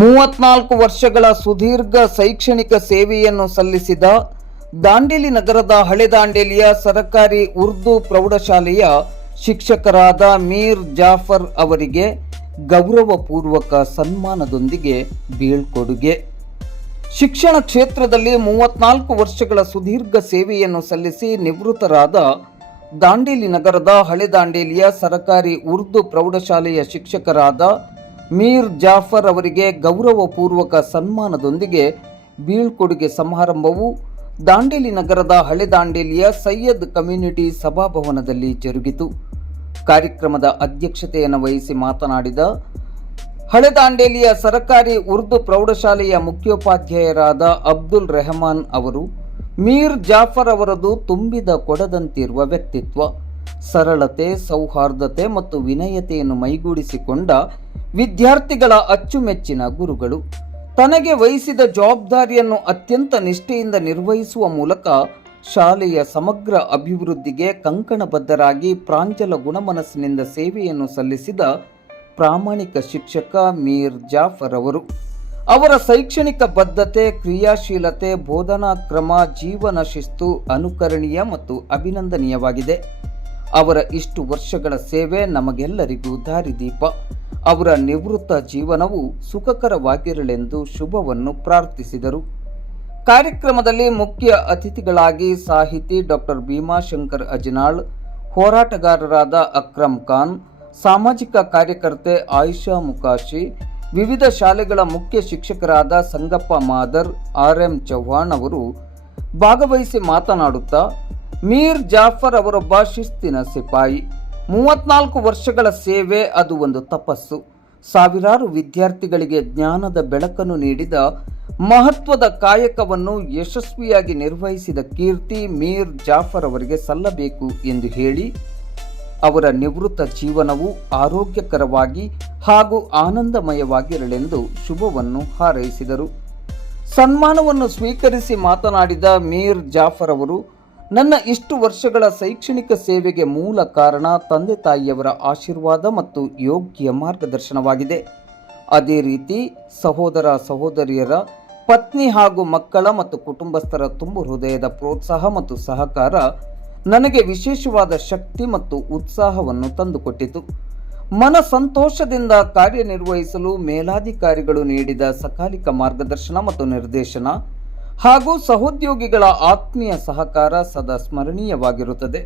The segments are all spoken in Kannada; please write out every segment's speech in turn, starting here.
34 ವರ್ಷಗಳ ಸುದೀರ್ಘ ಶೈಕ್ಷಣಿಕ ಸೇವೆಯನ್ನು ಸಲ್ಲಿಸಿದ ದಾಂಡೇಲಿ ನಗರದ ಹಳೆ ದಾಂಡೇಲಿಯ ಸರಕಾರಿ ಉರ್ದು ಪ್ರೌಢಶಾಲೆಯ ಶಿಕ್ಷಕರಾದ ಮೀರ್ ಜಾಫರ್ ಅವರಿಗೆ ಗೌರವಪೂರ್ವಕ ಸನ್ಮಾನದೊಂದಿಗೆ ಬೀಳ್ಕೊಡುಗೆ. ಶಿಕ್ಷಣ ಕ್ಷೇತ್ರದಲ್ಲಿ 34 ವರ್ಷಗಳ ಸುದೀರ್ಘ ಸೇವೆಯನ್ನು ಸಲ್ಲಿಸಿ ನಿವೃತ್ತರಾದ ದಾಂಡೇಲಿ ನಗರದ ಹಳೆ ದಾಂಡೇಲಿಯ ಸರಕಾರಿ ಉರ್ದು ಪ್ರೌಢಶಾಲೆಯ ಶಿಕ್ಷಕರಾದ ಮೀರ್ ಜಾಫರ್ ಅವರಿಗೆ ಗೌರವಪೂರ್ವಕ ಸನ್ಮಾನದೊಂದಿಗೆ ಬೀಳ್ಕೊಡುಗೆ ಸಮಾರಂಭವು ದಾಂಡೇಲಿ ನಗರದ ಹಳೆ ದಾಂಡೇಲಿಯ ಸೈಯದ್ ಕಮ್ಯುನಿಟಿ ಸಭಾಭವನದಲ್ಲಿ ಜರುಗಿತು. ಕಾರ್ಯಕ್ರಮದ ಅಧ್ಯಕ್ಷತೆಯನ್ನು ವಹಿಸಿ ಮಾತನಾಡಿದ ಹಳೆ ದಾಂಡೇಲಿಯ ಸರಕಾರಿ ಉರ್ದು ಪ್ರೌಢಶಾಲೆಯ ಮುಖ್ಯೋಪಾಧ್ಯಾಯರಾದ ಅಬ್ದುಲ್ ರೆಹಮಾನ್ ಅವರು, ಮೀರ್ ಜಾಫರ್ ಅವರದು ತುಂಬಿದ ಕೊಡದಂತಿರುವ ವ್ಯಕ್ತಿತ್ವ, ಸರಳತೆ, ಸೌಹಾರ್ದತೆ ಮತ್ತು ವಿನಯತೆಯನ್ನು ಮೈಗೂಡಿಸಿಕೊಂಡ ವಿದ್ಯಾರ್ಥಿಗಳ ಅಚ್ಚುಮೆಚ್ಚಿನ ಗುರುಗಳು. ತನಗೆ ವಹಿಸಿದ ಜವಾಬ್ದಾರಿಯನ್ನು ಅತ್ಯಂತ ನಿಷ್ಠೆಯಿಂದ ನಿರ್ವಹಿಸುವ ಮೂಲಕ ಶಾಲೆಯ ಸಮಗ್ರ ಅಭಿವೃದ್ಧಿಗೆ ಕಂಕಣಬದ್ಧರಾಗಿ ಪ್ರಾಂಜಲ ಗುಣಮನಸ್ಸಿನಿಂದ ಸೇವೆಯನ್ನು ಸಲ್ಲಿಸಿದ ಪ್ರಾಮಾಣಿಕ ಶಿಕ್ಷಕ ಮೀರ್ ಜಾಫರ್ ಅವರು. ಅವರ ಶೈಕ್ಷಣಿಕ ಬದ್ಧತೆ, ಕ್ರಿಯಾಶೀಲತೆ, ಬೋಧನಾ ಕ್ರಮ, ಜೀವನ ಶಿಸ್ತು ಅನುಕರಣೀಯ ಮತ್ತು ಅಭಿನಂದನೀಯವಾಗಿದೆ. ಅವರ ಇಷ್ಟು ವರ್ಷಗಳ ಸೇವೆ ನಮಗೆಲ್ಲರಿಗೂ ದಾರಿದೀಪ. ಅವರ ನಿವೃತ್ತ ಜೀವನವು ಸುಖಕರವಾಗಿರಲೆಂದು ಶುಭವನ್ನು ಪ್ರಾರ್ಥಿಸಿದರು. ಕಾರ್ಯಕ್ರಮದಲ್ಲಿ ಮುಖ್ಯ ಅತಿಥಿಗಳಾಗಿ ಸಾಹಿತಿ ಡಾಕ್ಟರ್ ಭೀಮಾಶಂಕರ್ ಅಜನಾಳ್, ಹೋರಾಟಗಾರರಾದ ಅಕ್ರಮ್ ಖಾನ್, ಸಾಮಾಜಿಕ ಕಾರ್ಯಕರ್ತೆ ಆಯಿಷಾ ಮುಕಾಶಿ, ವಿವಿಧ ಶಾಲೆಗಳ ಮುಖ್ಯ ಶಿಕ್ಷಕರಾದ ಸಂಗಪ್ಪ ಮಾದರ್, ಆರ್.ಎಂ. ಚೌಹಾಣ್ ಅವರು ಭಾಗವಹಿಸಿ ಮಾತನಾಡುತ್ತಾ, ಮೀರ್ ಜಾಫರ್ ಅವರೊಬ್ಬ ಶಿಸ್ತಿನ ಸಿಪಾಯಿ. 34 ವರ್ಷಗಳ ಸೇವೆ ಅದು ಒಂದು ತಪಸ್ಸು. ಸಾವಿರಾರು ವಿದ್ಯಾರ್ಥಿಗಳಿಗೆ ಜ್ಞಾನದ ಬೆಳಕನ್ನು ನೀಡಿದ ಮಹತ್ವದ ಕಾಯಕವನ್ನು ಯಶಸ್ವಿಯಾಗಿ ನಿರ್ವಹಿಸಿದ ಕೀರ್ತಿ ಮೀರ್ ಜಾಫರ್ ಅವರಿಗೆ ಸಲ್ಲಬೇಕು ಎಂದು ಹೇಳಿ, ಅವರ ನಿವೃತ್ತ ಜೀವನವು ಆರೋಗ್ಯಕರವಾಗಿ ಹಾಗೂ ಆನಂದಮಯವಾಗಿರಲೆಂದು ಶುಭವನ್ನು ಹಾರೈಸಿದರು. ಸನ್ಮಾನವನ್ನು ಸ್ವೀಕರಿಸಿ ಮಾತನಾಡಿದ ಮೀರ್ ಜಾಫರ್ ಅವರು, ನನ್ನ ಇಷ್ಟು ವರ್ಷಗಳ ಶೈಕ್ಷಣಿಕ ಸೇವೆಗೆ ಮೂಲ ಕಾರಣ ತಂದೆ ತಾಯಿಯವರ ಆಶೀರ್ವಾದ ಮತ್ತು ಯೋಗ್ಯ ಮಾರ್ಗದರ್ಶನವಾಗಿದೆ. ಅದೇ ರೀತಿ ಸಹೋದರ ಸಹೋದರಿಯರ, ಪತ್ನಿ ಹಾಗೂ ಮಕ್ಕಳ ಮತ್ತು ಕುಟುಂಬಸ್ಥರ ತುಂಬು ಹೃದಯದ ಪ್ರೋತ್ಸಾಹ ಮತ್ತು ಸಹಕಾರ ನನಗೆ ವಿಶೇಷವಾದ ಶಕ್ತಿ ಮತ್ತು ಉತ್ಸಾಹವನ್ನು ತಂದುಕೊಟ್ಟಿತು. ಮನ ಸಂತೋಷದಿಂದ ಕಾರ್ಯನಿರ್ವಹಿಸಲು ಮೇಲಾಧಿಕಾರಿಗಳು ನೀಡಿದ ಸಕಾಲಿಕ ಮಾರ್ಗದರ್ಶನ ಮತ್ತು ನಿರ್ದೇಶನ ಹಾಗೂ ಸಹೋದ್ಯೋಗಿಗಳ ಆತ್ಮೀಯ ಸಹಕಾರ ಸದಾ ಸ್ಮರಣೀಯವಾಗಿರುತ್ತದೆ.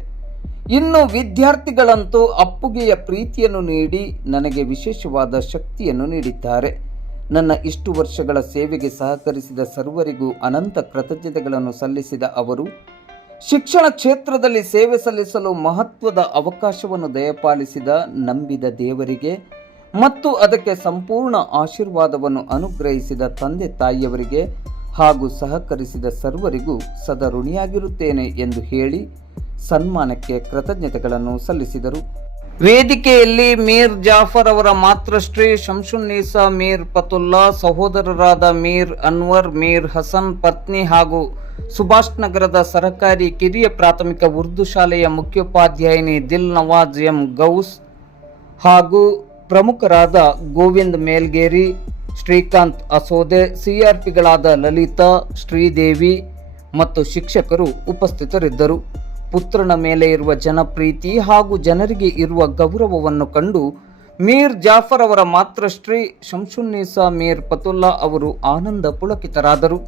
ಇನ್ನು ವಿದ್ಯಾರ್ಥಿಗಳಂತೂ ಅಪ್ಪುಗೆಯ ಪ್ರೀತಿಯನ್ನು ನೀಡಿ ನನಗೆ ವಿಶೇಷವಾದ ಶಕ್ತಿಯನ್ನು ನೀಡಿದ್ದಾರೆ. ನನ್ನ ಇಷ್ಟು ವರ್ಷಗಳ ಸೇವೆಗೆ ಸಹಕರಿಸಿದ ಸರ್ವರಿಗೂ ಅನಂತ ಕೃತಜ್ಞತೆಗಳನ್ನು ಸಲ್ಲಿಸಿದ ಅವರು, ಶಿಕ್ಷಣ ಕ್ಷೇತ್ರದಲ್ಲಿ ಸೇವೆ ಸಲ್ಲಿಸಲು ಮಹತ್ವದ ಅವಕಾಶವನ್ನು ದಯಪಾಲಿಸಿದ ನಂಬಿದ ದೇವರಿಗೆ ಮತ್ತು ಅದಕ್ಕೆ ಸಂಪೂರ್ಣ ಆಶೀರ್ವಾದವನ್ನು ಅನುಗ್ರಹಿಸಿದ ತಂದೆ ತಾಯಿಯವರಿಗೆ ಹಾಗೂ ಸಹಕರಿಸಿದ ಸರ್ವರಿಗೂ ಸದಾ ಋಣಿಯಾಗಿರುತ್ತೇನೆ ಎಂದು ಹೇಳಿ ಸನ್ಮಾನಕ್ಕೆ ಕೃತಜ್ಞತೆಗಳನ್ನು ಸಲ್ಲಿಸಿದರು. ವೇದಿಕೆಯಲ್ಲಿ ಮೀರ್ ಜಾಫರ್ ಅವರ ಮಾತೃಶ್ರೀ ಶಂಸುನ್ನೀಸಾ ಮೀರ್ ಫತುಲ್ಲಾ, ಸಹೋದರರಾದ ಮೀರ್ ಅನ್ವರ್, ಮೀರ್ ಹಸನ್, ಪತ್ನಿ ಹಾಗೂ ಸುಭಾಷ್ ನಗರದ ಸರಕಾರಿ ಕಿರಿಯ ಪ್ರಾಥಮಿಕ ಉರ್ದು ಶಾಲೆಯ ಮುಖ್ಯೋಪಾಧ್ಯಾಯಿನಿ ದಿಲ್ ನವಾಜ್ ಎಂ ಗೌಸ್ ಹಾಗೂ ಪ್ರಮುಖರಾದ ಗೋವಿಂದ್ ಮೇಲ್ಗೇರಿ, ಶ್ರೀಕಾಂತ್ ಅಸೋದೆ, ಸಿಆರ್ಪಿಗಳಾದ ಲಲಿತಾ, ಶ್ರೀದೇವಿ ಮತ್ತು ಶಿಕ್ಷಕರು ಉಪಸ್ಥಿತರಿದ್ದರು. ಪುತ್ರನ ಮೇಲೆ ಇರುವ ಜನಪ್ರೀತಿ ಹಾಗೂ ಜನರಿಗೆ ಇರುವ ಗೌರವವನ್ನು ಕಂಡು ಮೀರ್ ಜಾಫರ್ ಅವರ ಮಾತೃಶ್ರೀ ಶಂಸುನ್ನೀಸಾ ಮೀರ್ ಫತುಲ್ಲಾ ಅವರು ಆನಂದ ಪುಳಕಿತರಾದರು.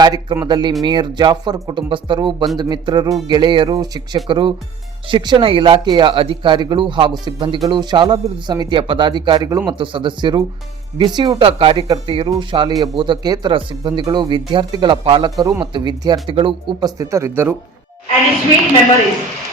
ಕಾರ್ಯಕ್ರಮದಲ್ಲಿ ಮೀರ್ ಜಾಫರ್ ಕುಟುಂಬಸ್ಥರು, ಬಂಧು ಮಿತ್ರರು, ಗೆಳೆಯರು, ಶಿಕ್ಷಕರು, ಶಿಕ್ಷಣ ಇಲಾಖೆಯ ಅಧಿಕಾರಿಗಳು ಹಾಗೂ ಸಿಬ್ಬಂದಿಗಳು, ಶಾಲಾಭಿವೃದ್ಧಿ ಸಮಿತಿಯ ಪದಾಧಿಕಾರಿಗಳು ಮತ್ತು ಸದಸ್ಯರು, ಬಿಸಿಯೂಟ ಕಾರ್ಯಕರ್ತೆಯರು, ಶಾಲೆಯ ಬೋಧಕೇತರ ಸಿಬ್ಬಂದಿಗಳು, ವಿದ್ಯಾರ್ಥಿಗಳ ಪಾಲಕರು ಮತ್ತು ವಿದ್ಯಾರ್ಥಿಗಳು ಉಪಸ್ಥಿತರಿದ್ದರು. And sweet memories.